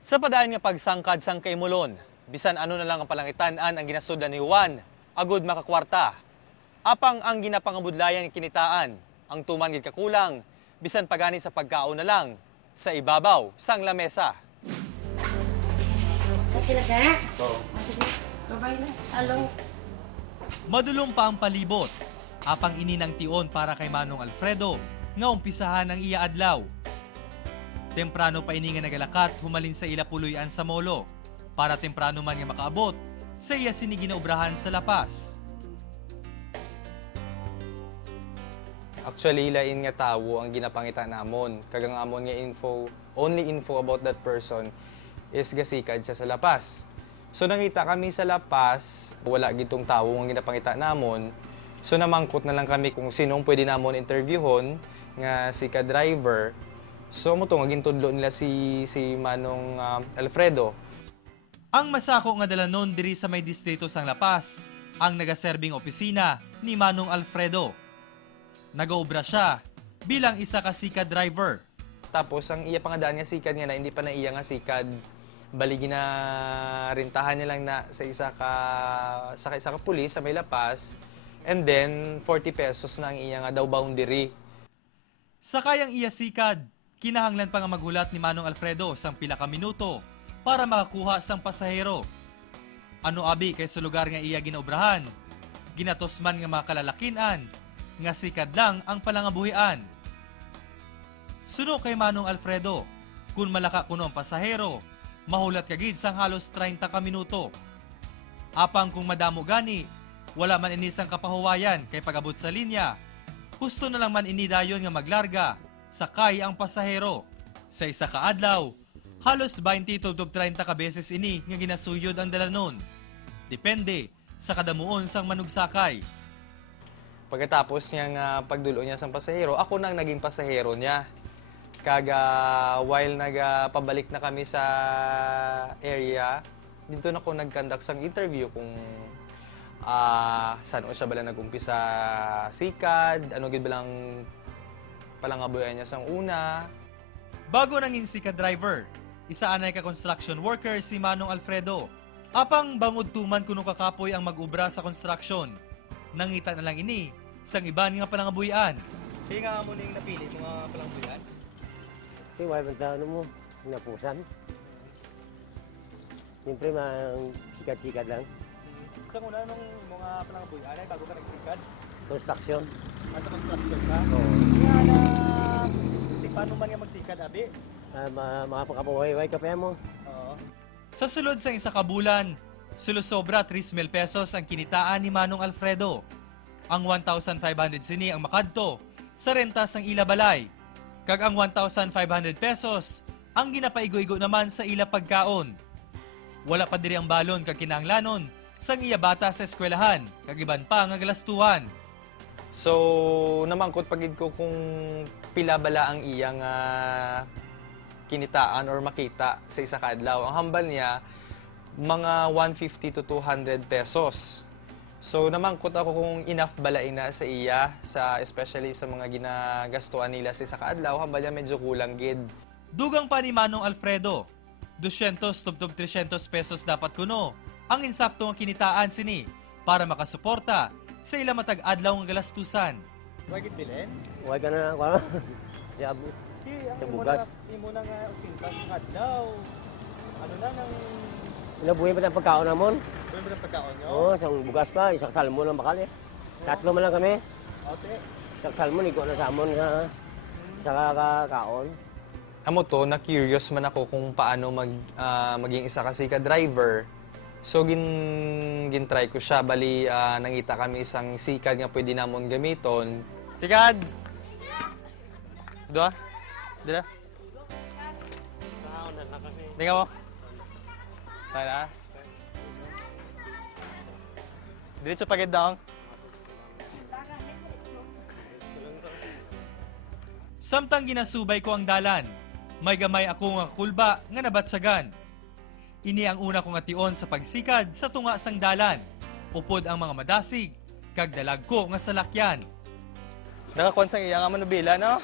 Sa padaan nga pagsangkad sang kaimulon, bisan ano na lang ang palangitan-an ang ginasudan ni Juan, agud makakwarta. Apang ang ginapangabudlayan ng kinitaan, ang tuman gid kakulang, bisan pagani sa pagkaon na lang, sa ibabaw sang lamesa. Okay na ka? Oo. Sige, babay na. Hello. Madulong pa ang palibot, apang ini ng tion para kay Manong Alfredo, nga umpisahan ang iya adlaw. Temprano pa ini nga nagalakat humalin sa ila puluyan sa molo, para temprano man nga makaabot sa iya sini ginaubrahan sa lapas. Actually, lain nga tawo ang ginapangita namon. Kagang amon nga only info about that person is gasikad siya sa lapas. So nangita kami sa lapas, wala gitong tawo ang ginapangita namon. So namangkot na lang kami kung sinong pwede namon interviewon nga si ka-driver. So mo nga gintudlo nila si Manong Alfredo. Ang masako nga dalanon diri sa may distrito sang Lapas, ang nagaserbing opisina ni Manong Alfredo. Nagaobra siya bilang isa ka sikad driver. Tapos ang iya pangadaan nga sikad nga na hindi pa na iya nga sikad, baligi na rintahan niya lang na sa isa ka pulis sa may Lapas, and then 40 pesos na ang iya nga daw boundary. Sa kayang iya sikad, kinahanglan pa nga maghulat ni Manong Alfredo sang pila ka minuto para makakuha sang pasahero. Ano abi kay sa lugar nga iya ginaobrahan, ginatos man nga makalalakinan, nga sikad lang ang palangabuhian. Suno kay Manong Alfredo, kung malaka kuno ang pasahero, mahulat kagid sang halos 30 ka minuto. Apang kung madamo gani, wala man inisang kapahuwayan kay pagabot sa linya, husto na lang man ini dayon nga maglarga, sakay ang pasahero. Sa isa ka adlaw, halos 20 to 30 ka beses ini nga ginasuyod ang dalanon. Depende sa kadamuon sang manugsakay. Pagkatapos niya nga pagdulo niya sang pasahero, ako nang naging pasahero niya. While nagpabalik na kami sa area, dito na ako nag-conduct sang interview kung saan o siya bala nag-umpisa sikad, ano gid balang palangabuyan niya sang una. Bago nanging sikad driver, isa anay ka construction worker si Manong Alfredo. Apang bangod tuman kuno kakapoy ang mag-ubra sa construction. Nangita na lang ini sang iban nga palangabuyan. Kaya nga mo ning napili sa mga palangabuyan? Kasi wala bang ano mo, napusan. Siyempre, sikat-sikat lang. Sa una nung mga palangabuyan ay bago ka nagsikad? Construction. Sa construction ka? Oo. Kaya na paano man nga magsikad, abi? Makapakabuhay-way ka pa mo. Oo. Sa sulod sa isa ka bulan, sulusobra 3,000 pesos ang kinitaan ni Manong Alfredo. Ang 1,500 sini ang makadto sa renta sang ila balay. Kag ang 1,500 pesos ang ginapaigo-igo naman sa ila pagkaon. Wala pa diri ang balon kag kinahanglanon sang iya bata sa eskwelahan, kag iban pa nga galastuhan. So, namangkot pagid ko kung pila bala ang iyang kinitaan or makita sa isa ka adlaw. Ang hambal niya mga 150 to 200 pesos. So namangkot ako kung enough bala ina sa iya, especially sa mga ginagastuan nila sa isa ka adlaw, hambal niya medyo kulang gid. Dugang pa ni Manong Alfredo, 200 to 300 pesos dapat kuno ang insakto nga kinitaan sini para makasuporta sa ila matag adlaw nga galastusan. Wa gid bilin? Huwag ka na, wala. Sa bugas. Imo na nga sintas adlaw. Ano na nang Inabuhin pa tayong pagkaon namon. buhay mo ng pagkaon nyo? Oo, isang bugas pa, isang salmon lang bakal eh. Tatlo man lang kami. Okay. Isang salmon, ikaw na salmon ka. Isa kakaon. Amo to, na-curious man ako kung paano maging isa kasi ka-driver. So, gin-try ko siya. Bali, nangita kami isang sikad nga pwede namon gamiton. Sikad! Dua? Dila? Tingnan mo. Tara. Diretso pagid daw. Samtang ginasubay ko ang dalan, may gamay ako nga kulba nga nabatsagan. Ini ang una kong ation sa pagsikad sa tunga sang dalan. Upod ang mga madasig, kag dalag ko nga salakyan. Nakakuan sang iya nga manubila, no?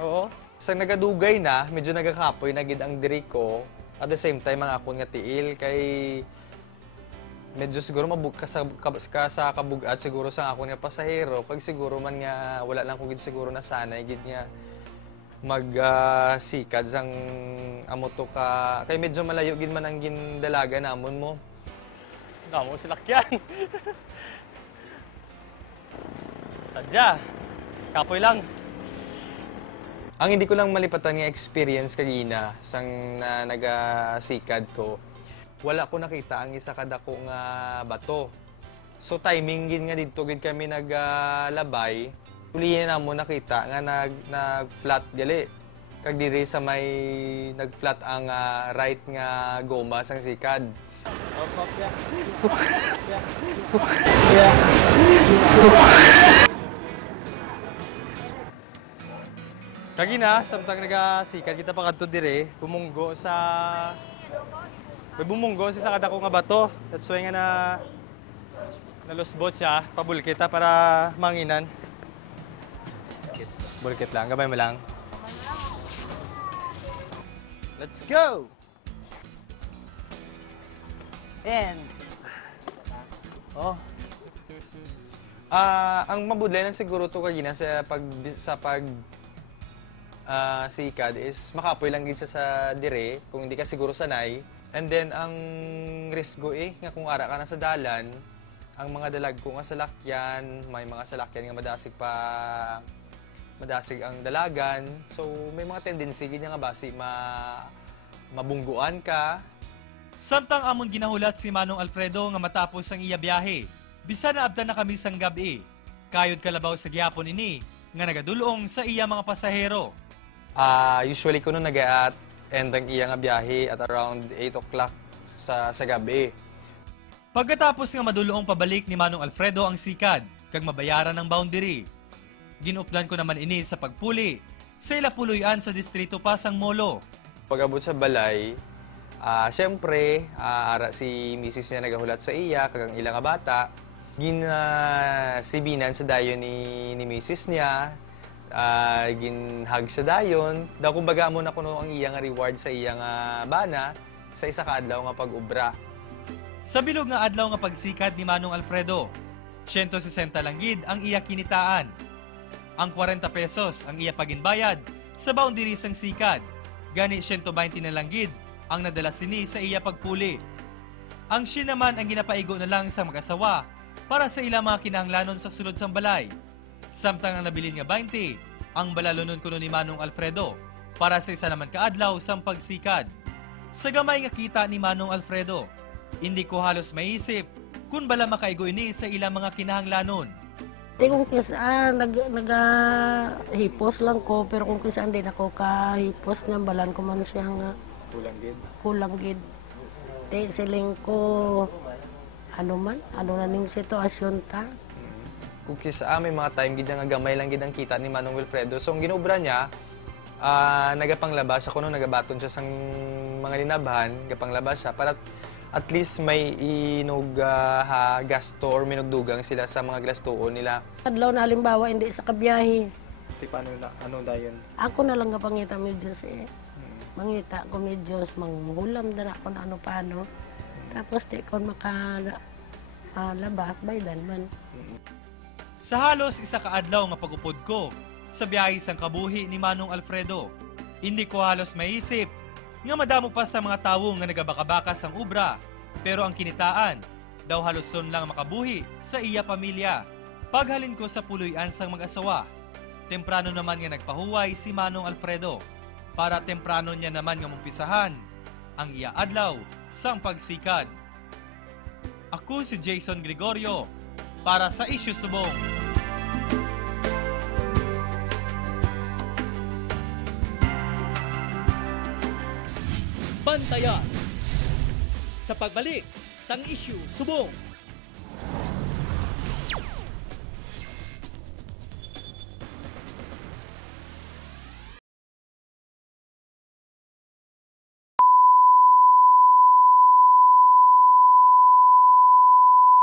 Oo. Sa nagadugay na, medyo nagakapoy na gid ang diri ko. At the same time, mga akon nga tiil kay medyo siguro sa kabugat siguro sa akon nga pasahero. Kag siguro man nga wala lang ko gid siguro nasanay gid nga magsikad sang amo to ka kay medyo malayo gid man ang gindalaga namon mo. Damo silakyan. Sadya. Kapoy lang. Ang hindi ko lang malipatan nga experience kagina sang nagasikad ko, wala ko nakita ang isa kadako nga bato. So timing gid nga didto gid kami naglabay. Ulihin na mo nakita nga nag-flat gali. Kag diri sa may nag-flat ang right nga goma sang sikad. Kagina, samtang nagasikat kita pa kadto dire, bumunggo sa may bumunggo sa kadako nga bato. That's why nga nalusbot siya, pabulkita para manginan. Bulkit lang, gabay mo lang. Let's go! And ang mabudlay lang siguro to kagina sa pag sikad is makapoy lang gid sa dire kung hindi ka siguro sanay. And then ang risgo nga kung ara ka na sa dalan, ang mga dalag ko nga salakyan, may mga salakyan nga madasig ang dalagan. So may mga tendency gid nga basi mabungguan ka. Samtang amon ginahulat si Manong Alfredo nga matapos ang iya biyahe, bisan na abdan na kami sang gabi. Kayod kalabaw sa gihapon ini nga nagadulong sa iya mga pasahero. Usually kuno nag-end ang iya nga biyahe at around 8 o'clock sa gabi. Pagkatapos nga madulong pabalik ni Manong Alfredo ang sikad, kag mabayaran ng boundary, ginupdan ko naman ini sa pagpuli sa Ilapuluyan sa distrito Pasang Molo. Pag-abot sa balay, syempre, ara si misis niya nagahulat sa iya, kag ang ilang nga bata, sibinan sa dayon ni misis niya, ginhag sa dayon. Daw kumbaga mo na kuno ang iya nga reward sa iya nga bana sa isa ka adlaw nga pag-ubra. Sa bilog nga adlaw nga pagsikad ni Manong Alfredo, 160 lang gid ang iya kinitaan. Ang 40 pesos ang iya paginbayad sa boundary sang sikad. Gani 120 na lang gid ang nadala sini sa iya pagpuli. Ang siya naman ang ginapaigo na lang sa mag-asawa para sa ilang mga kinahanglanon sa sulod sang balay. Samtang ang nabilin nga 20, ang balalonon kuno ni Manong Alfredo para sa isa naman kaadlaw sang pagsikad. Sa gamay nga kita ni Manong Alfredo, hindi ko halos maisip kung bala makaigo ini sa ilang mga kinahanglanon. Di kung kisaan, nag-hipos lang ko, pero kung kisaan din ako kahipos niya, balan ko man siya nga. Kulang gid. Di siling ko, ano na ning sitwasyon ta. Kung kisa may mga time gid nga gamay lang gid ang kita ni Manong Wilfredo. So ang ginobra niya, nagapanglabas siya kuno nagabaton siya sang mga linabhan, nagapanglabas siya para at least may gasto or minugdugang sila sa mga glastuon nila. Adlaw na halimbawa hindi sa kabiyahe. Paano na ano dayon? Ako na lang kapangita medyos Mangita ko medyos, manghulam na ako na ano paano. Tapos di ko makalaba, baydan man. Sa halos isa ka adlaw nga pagupod ko sa biyahe sang kabuhi ni Manong Alfredo, hindi ko halos maisip nga madamo pa sa mga tawo nga nagabaka-baka sang ubra, pero ang kinitaan daw haluson lang makabuhi sa iya pamilya. Paghalin ko sa puluyan sang mag-asawa, temprano naman nga nagpahuway si Manong Alfredo para temprano niya naman nga mumpisahan ang iya adlaw sang pagsikad. Ako si Jason Gregorio para sa Issue Subong. Bantayan sa pagbalik sang Issue Subong.